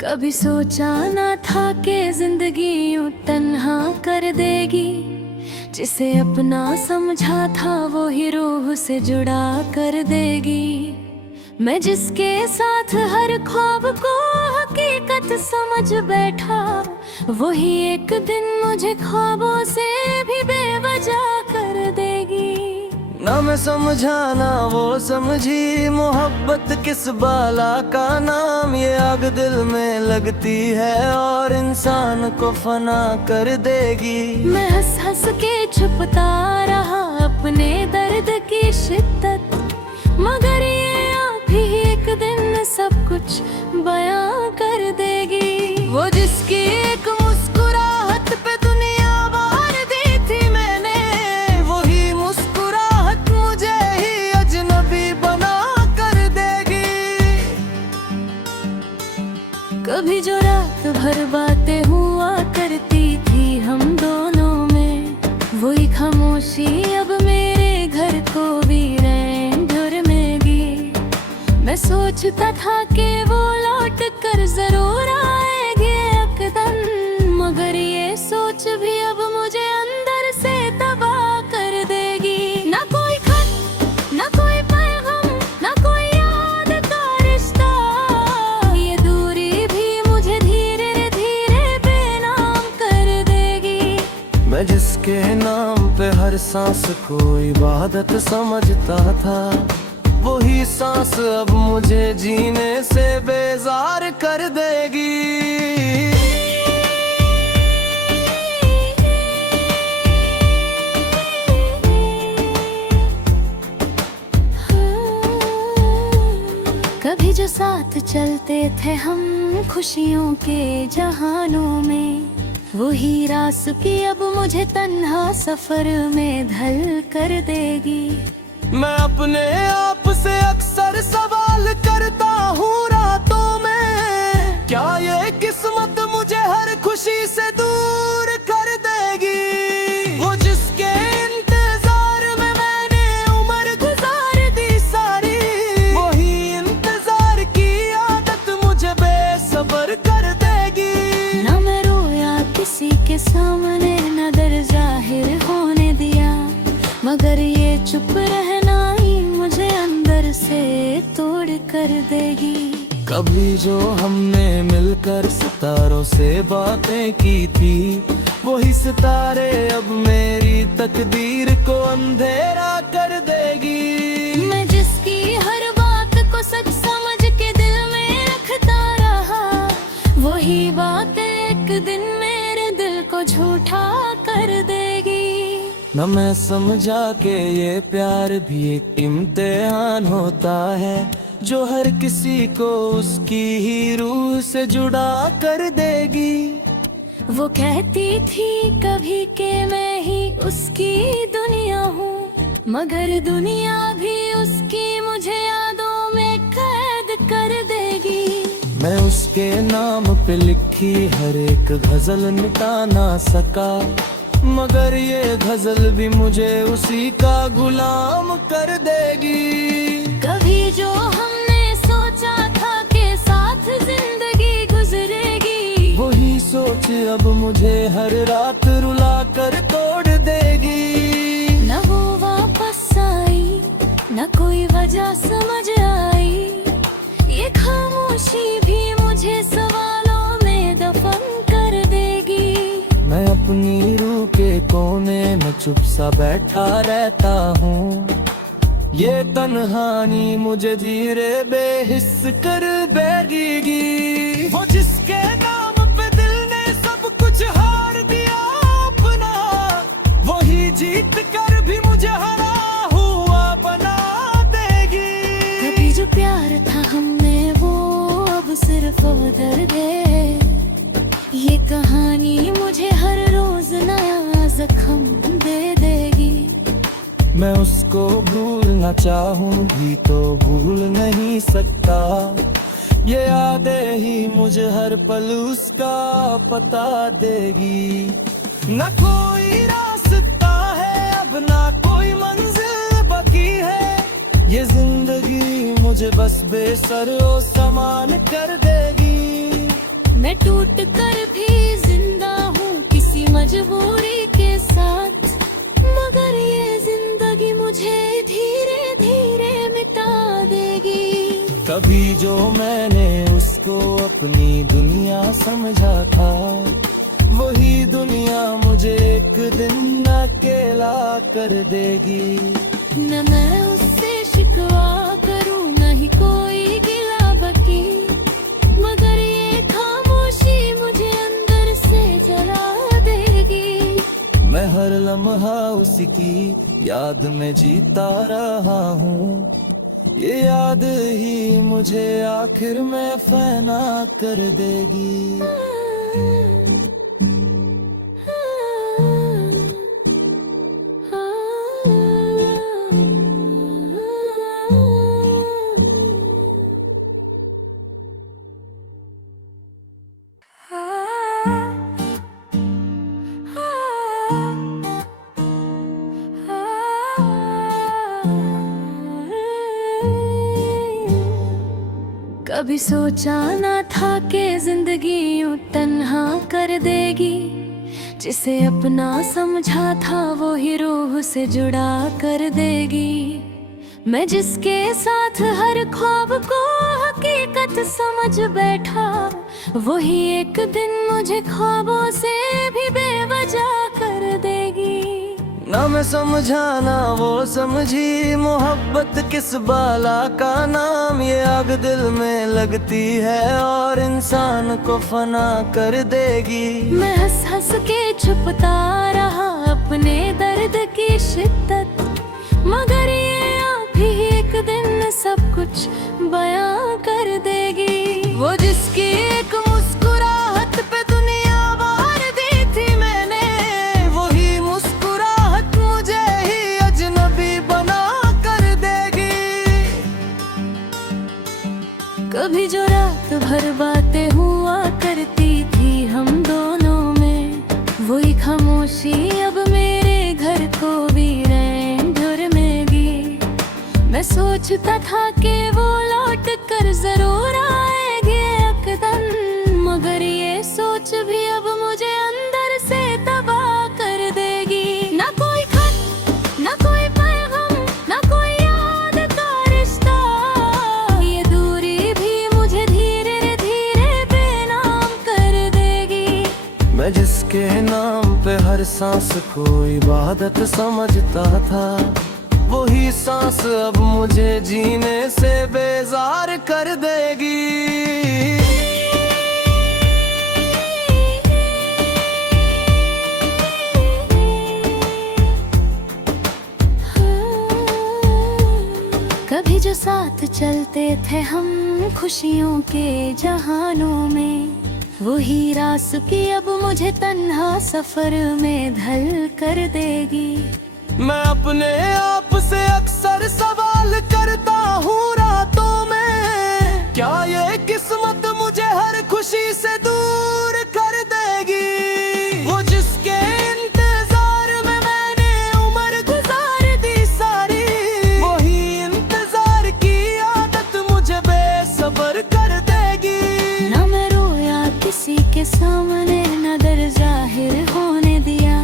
कभी सोचा ना था कि जिंदगी यूं तन्हा कर देगी। जिसे अपना समझा था वो ही रूह से जुड़ा कर देगी। मैं जिसके साथ हर ख्वाब को हकीकत समझ बैठा, वही एक दिन मुझे ख्वाबों से भी बेवजह कर देगी। ना मैं समझा ना वो समझी, मोहब्बत किस बाला का नाम। ये आग दिल में लगती है और इंसान को फना कर देगी। मैं हंस हंस के छुपता रहा अपने दर्द की शिद्दत, मगर ये आप ही एक दिन सब कुछ बयां कर देगी। वो जिसकी एक मुस्कुराहट पे दुनिया बार दी थी मैंने, वही मुस्कुराहट मुझे ही अजनबी बना कर देगी। कभी जो रात भर बातें हुआ करती थी हम दोनों में, वही खामोशी अब मेरे घर को वीरान ढूंढेगी। मैं सोचता था कि वो लौट कर जरूर आएगी एकदम, मगर ये सोच भी अब मुझे अंदर से तबाह कर देगी। ना कोई खत, ना कोई पैगाम, ना कोई याद का रिश्ता, ये दूरी भी मुझे धीरे धीरे बेनाम कर देगी। मैं जिसके नाम पे हर सांस को इबादत समझता था, वही सांस अब मुझे जीने से बेजार कर देगी। कभी जो साथ चलते थे हम खुशियों के जहानों में, वही रास्ते अब मुझे तन्हा सफर में ढल कर देगी। मैं अपने आप से अक्सर सवाल करता हूँ रातों में, क्या ये किस्मत मुझे हर खुशी से दूर कर देगी। वो जिसके इंतजार में मैंने उम्र गुजार दी सारी, वही इंतजार की आदत मुझे बेसब्र कर देगी। ना मैं रोया किसी के सामने, न डर जाहिर होने दिया, मगर ये चुप रहना ही मुझे अंदर से तोड़ कर देगी। कभी जो हमने मिलकर सितारों से बातें की थी, वही सितारे अब मेरी तकदीर को अंधेरा कर देगी। मैं जिसकी हर बात को सच समझ के दिल में रखता रहा, वही बात एक दिन मेरे दिल को झूठा कर देगी। न मैं समझा कि ये प्यार भी एक इम्तिहान होता है, जो हर किसी को उसकी ही रूह से जुड़ा कर देगी। वो कहती थी कभी कि मैं ही उसकी दुनिया हूँ, मगर दुनिया भी उसकी मुझे यादों में कैद कर देगी। मैं उसके नाम पे लिखी हर एक गजल मिटा ना सका, मगर ये गजल भी मुझे उसी का गुलाम कर देगी। कभी जो हमने सोचा था कि साथ जिंदगी गुजरेगी, वही सोच अब मुझे हर रात रुला कर तोड़ देगी। न वो वापस आई, न कोई वजह समझ आई, ये खामोशी भी मुझे सवालों में दफन कर देगी। मैं अपनी रूह के कोने में चुप सा बैठा रहता हूँ, ये तन्हाई मुझे धीरे बेहिस कर देगी। वो जिसके नाम पे दिल ने सब कुछ हार दिया अपना, वही जीत कर भी मुझे हरा हुआ बना देगी। कभी जो प्यार था हमने वो अब सिर्फ उधर गए, ये कहानी मुझे हर रोज नया जख्म दे देगी। मैं उसको भूलना चाहूँ भी तो भूल नहीं सकता, ये यादें ही मुझे हर पल उसका पता देगी। न कोई रास्ता है अब, ना कोई मंजिल बाकी है। ये जिंदगी मुझे बस बेसरो समान कर देगी। मैं टूट कर भी जिंदा हूँ किसी मजबूरी के साथ, मगर ये जिंदगी मुझे धीरे धीरे मिटा देगी। कभी जो मैंने उसको अपनी दुनिया समझा था, वही दुनिया मुझे एक दिन अकेला कर देगी। न मैं उससे शिकवा करूँ न ही कोई गिला बकी, मगर ये खामोशी मुझे अंदर से जला देगी। मैं हर लम्हा उसकी याद में जीता रहा हूँ, ये याद ही मुझे आखिर में फना कर देगी। कभी सोचा ना था कि जिंदगी यूं तन्हा कर देगी, जिसे अपना समझा था वो ही रूह से जुड़ा कर देगी। मैं जिसके साथ हर ख्वाब को हकीकत समझ बैठा, वही एक दिन मुझे ख्वाबों से भी बेवजह कर देगी। ना मैं समझा ना वो समझी, मोहब्बत किस बाला का नाम। ये आग दिल में लगती है और इंसान को फना कर देगी। मैं हंस हंस के छुपता रहा अपने दर्द की शिद्दत, मगर ये आप ही एक दिन सब कुछ बयां कर देगी। वो जिसकी एक मुस्कुराहट पे दुनिया बार दी थी मैंने, वही मुस्कुराहट मुझे ही अजनबी बना कर देगी। कभी जो रात भर बातें हुआ करती थी हम दोनों में, वही खामोशी अब मेरे घर को वीरान ढूंढेगी। मैं सोचता था कि वो लौट कर जरूर आएंगे एकदम, मगर ये सोच भी अब मुझे अंदर से तबाह कर देगी। ना कोई खत, ना कोई पैगाम, ना कोई याद का रिश्ता, ये दूरी भी मुझे धीरे धीरे बेनाम कर देगी। मैं जिसके नाम पे हर सांस को इबादत समझता था, वही सांस अब मुझे जीने से बेजार कर देगी। कभी जो साथ चलते थे हम खुशियों के जहानों में, वही रास्ते अब मुझे तन्हा सफर में ढल कर देगी। मैं अपने आप से अक्सर सवाल करता हूँ रातों में, क्या ये किस्मत मुझे हर खुशी से दूर कर देगी। वो जिसके इंतजार में मैंने उम्र गुजार दी सारी, वही इंतजार की आदत मुझे बेसब्र कर देगी। ना मैं रोया किसी के सामने, न डर जाहिर होने दिया,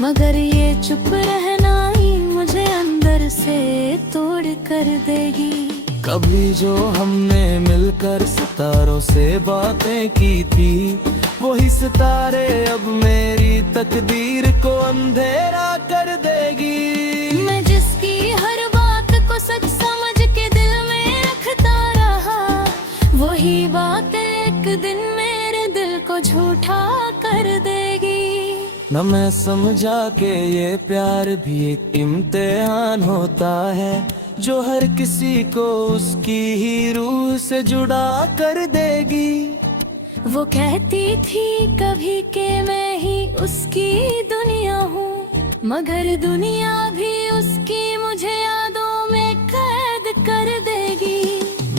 मगर ये चुप रहना ही मुझे अंदर से तोड़ कर देगी। कभी जो हमने मिलकर सितारों से बातें की थी, वही सितारे अब मेरी तकदीर को अंधेरा कर देगी। मैं जिसकी हर बात को सच समझ के दिल में रखता रहा, वही बात एक दिन मेरे दिल को झूठा कर देगी। न मैं समझा कि ये प्यार भी एक इम्तिहान होता है, जो हर किसी को उसकी ही रूह से जुड़ा कर देगी। वो कहती थी कभी कि मैं ही उसकी दुनिया हूँ, मगर दुनिया भी उसकी मुझे यादों में कैद कर देगी।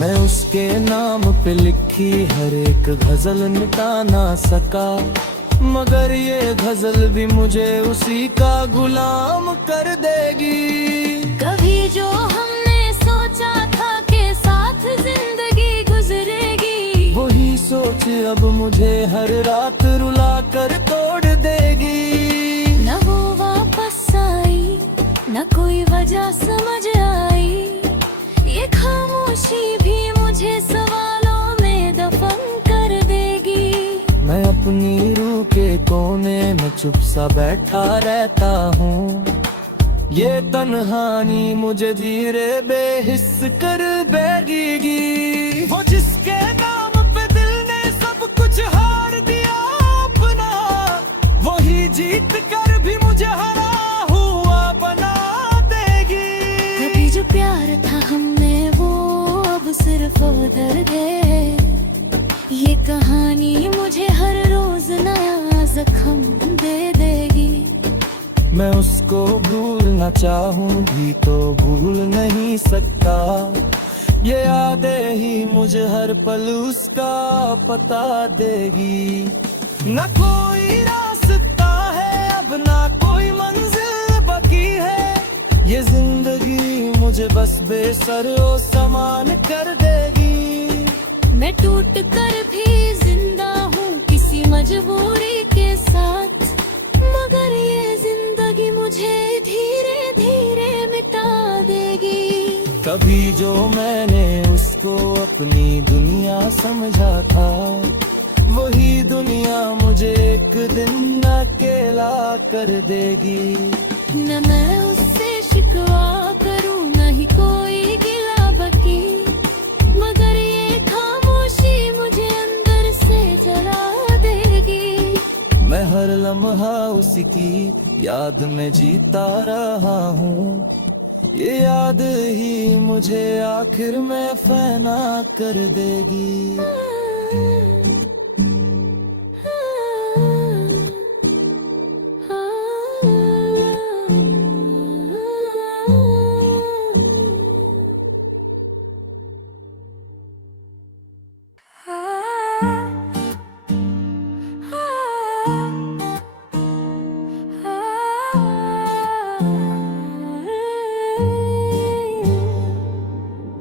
मैं उसके नाम पे लिखी हर एक गजल मिटा ना सका, मगर ये गजल भी मुझे उसी का गुलाम कर देगी। कभी जो हमने सोचा था कि साथ जिंदगी गुजरेगी, वही सोच अब मुझे हर रात रुला कर तोड़ देगी। न वो वापस आई, न कोई वजह समझ आई, ये खामोशी भी मुझे सवालों में दफन कर देगी। मैं अपनी रूह के कोने में चुप सा बैठा रहता हूँ, ये तन्हाई मुझे धीरे बेहिस कर देगी। वो जिसके नाम पे दिल ने सब कुछ हार दिया अपना, वही जीत कर भी मुझे हरा हुआ बना देगी। कभी जो प्यार था हमने वो अब सिर्फ उधर है, ये कहानी मुझे हर रोज नया जख्म दे देगी। मैं उसको भूलना चाहूँ भी तो भूल नहीं सकता, ये यादें ही मुझे हर पल उसका पता देगी। न कोई रास्ता है अब, ना कोई मंजिल बाकी है, ये जिंदगी मुझे बस बेसरो समान कर देगी। मैं टूट कर भी जिंदा हूँ किसी मजबूरी के साथ, मगर ये जिंदगी मुझे धीरे धीरे मिटा देगी। कभी जो मैंने उसको अपनी दुनिया समझा था, वही दुनिया मुझे एक दिन अकेला कर देगी। न मैं उससे शिकवा करूँ न ही कोई गिला बकी, मगर ये खामोशी मुझे अंदर से जला देगी। मैं हर लम्हा उसी की याद में जीता रहा हूँ, ये याद ही मुझे आखिर में फना कर देगी।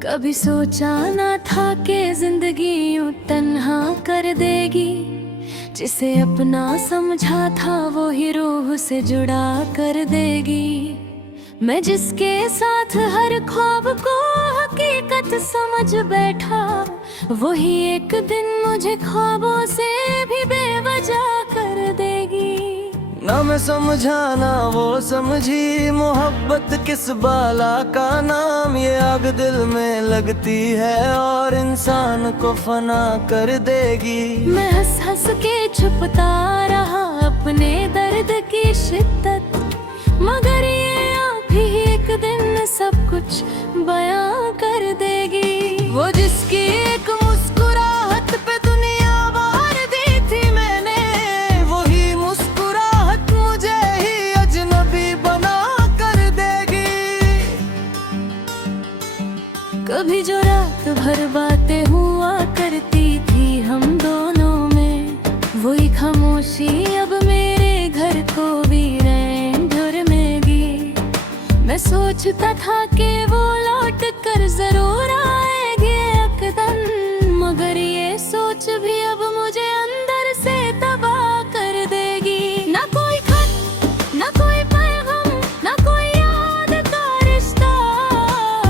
कभी सोचा ना था कि जिंदगी यूं तन्हा कर देगी, जिसे अपना समझा था वो ही रूह से जुड़ा कर देगी। मैं जिसके साथ हर ख्वाब को हकीकत समझ बैठा, वही एक दिन मुझे ख्वाबों से भी बेवजह कर देगी। ना मैं समझा ना वो समझी, मोहब्बत किस बाला का नाम, ये आग दिल में लगती है और इंसान को फना कर देगी। मैं हंस हंस के छुपता रहा अपने दर्द की शिद्दत, मगर ये आप ही एक दिन सब कुछ बयां कर देगी। वो जिसकी एक मुस्कुराहट पे दुनिया वार दी थी मैंने, वही मुस्कुराहट मुझे ही अजनबी बना कर देगी। कभी जो रात भर बातें हुआ करती थी हम दोनों में, वही खामोशी अब मेरे घर को वीरान ढूंढेगी। मैं सोचता था कि वो लौट कर जरूर आएंगे अकदम, मगर ये सोच भी अब मुझे अंदर से तबाह कर देगी। ना कोई खत, ना कोई पैगाम, ना कोई याद का रिश्ता,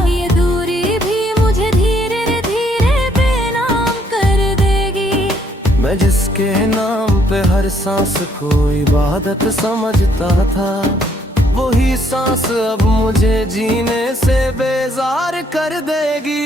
ये दूरी भी मुझे धीरे धीरे बेनाम कर देगी। मैं जिसके नाम पे हर सांस को इबादत समझता था, वही सांस अब मुझे जीने से बेजार कर देगी।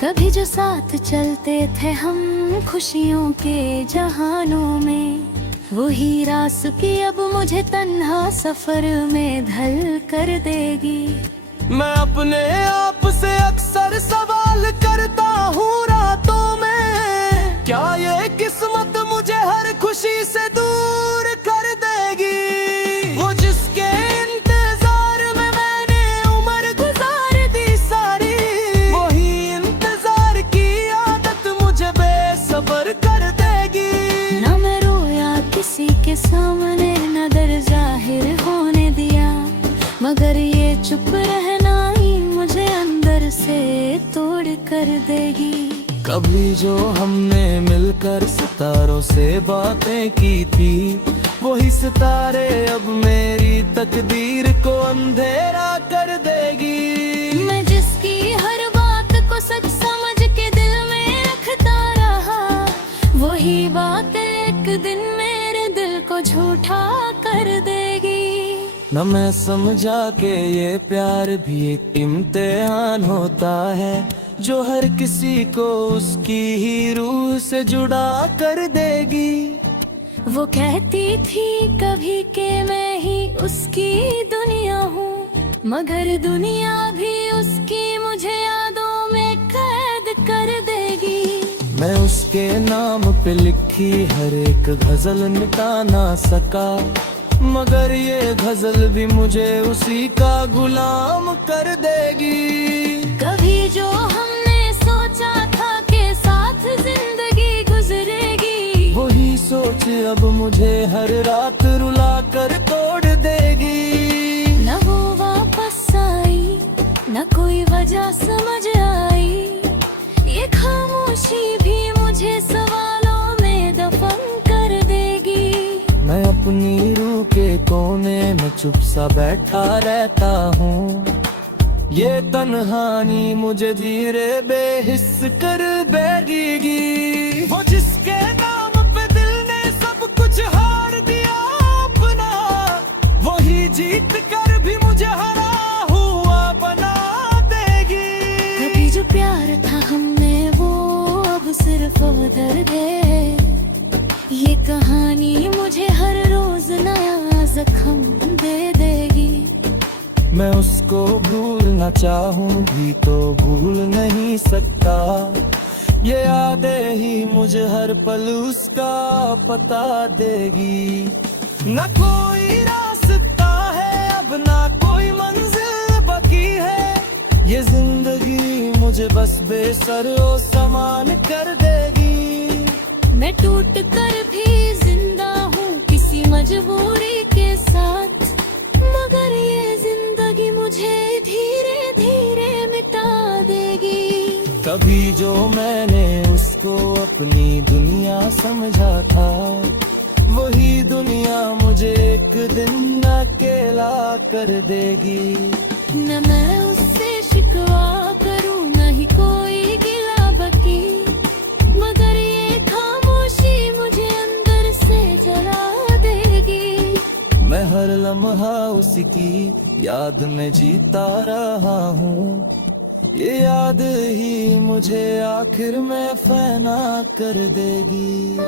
कभी जो साथ चलते थे हम खुशियों के जहानों में, वही रास्ते अब मुझे तन्हा सफर में ढल कर देगी। मैं अपने आप से अक्सर सवाल करता हूँ रातों में, क्या ये किस्मत मुझे हर खुशी से दूर कर देगी। वो जिसके इंतजार मगर ये चुप रहना ही मुझे अंदर से तोड़ कर देगी। कभी जो हमने मिलकर सितारों से बातें की थी, वही सितारे अब मेरी तकदीर को अंधेरा कर देगी। मैं जिसकी हर बात को सच समझ के दिल में रखता रहा, वही बात एक दिन मेरे दिल को झूठा कर देगी। न मैं समझा के ये प्यार भी एक इम्तिहान होता है, जो हर किसी को उसकी ही रूह से जुड़ा कर देगी। वो कहती थी कभी के मैं ही उसकी दुनिया हूँ, मगर दुनिया भी उसकी मुझे यादों में कैद कर देगी। मैं उसके नाम पे लिखी हर एक गजल मिटा ना सका, मगर ये गजल भी मुझे उसी का गुलाम कर देगी। कभी जो हमने सोचा था के साथ जिंदगी गुजरेगी, वही सोच अब मुझे हर रात रुला कर तोड़ देगी। न वो वापस आई, न कोई वजह समझ आई, ये खामोशी भी मुझे सवालों में दफन कर देगी। मैं अपनी रूह के कोने में चुप सा बैठा रहता हूँ, ये तन्हाई मुझे धीरे बेहिस कर देगी। वो जिसके नाम पे दिल ने सब कुछ हार दिया अपना, वही जीत कर भी मुझे हरा हुआ बना देगी। कभी जो प्यार था हमें वो अब सिर्फ उधर गए, ये कहानी मुझे हर रोज नया जख्म दे देगी। मैं उसको भूलना चाहूं भी तो भूल नहीं सकता, ये यादें ही मुझे हर पल उसका पता देगी। न कोई रास्ता है अब, ना कोई मंजिल बाकी है, ये जिंदगी मुझे बस बेसरो समान कर देगी। मैं टूट कर भी जिंदा हूँ किसी मजबूरी के साथ, मगर ये जिंदगी मुझे धीरे धीरे मिटा देगी। कभी जो मैंने उसको अपनी दुनिया समझा था, वही दुनिया मुझे एक दिन अकेला कर देगी। न मैं उससे शिकवा करूँ न ही कोई गिला बकी, मगर ये खामोशी मुझे अंदर से जला देगी। मैं हर लम्हा उसी की याद में जीता रहा हूँ, ये याद ही मुझे आखिर में फना कर देगी।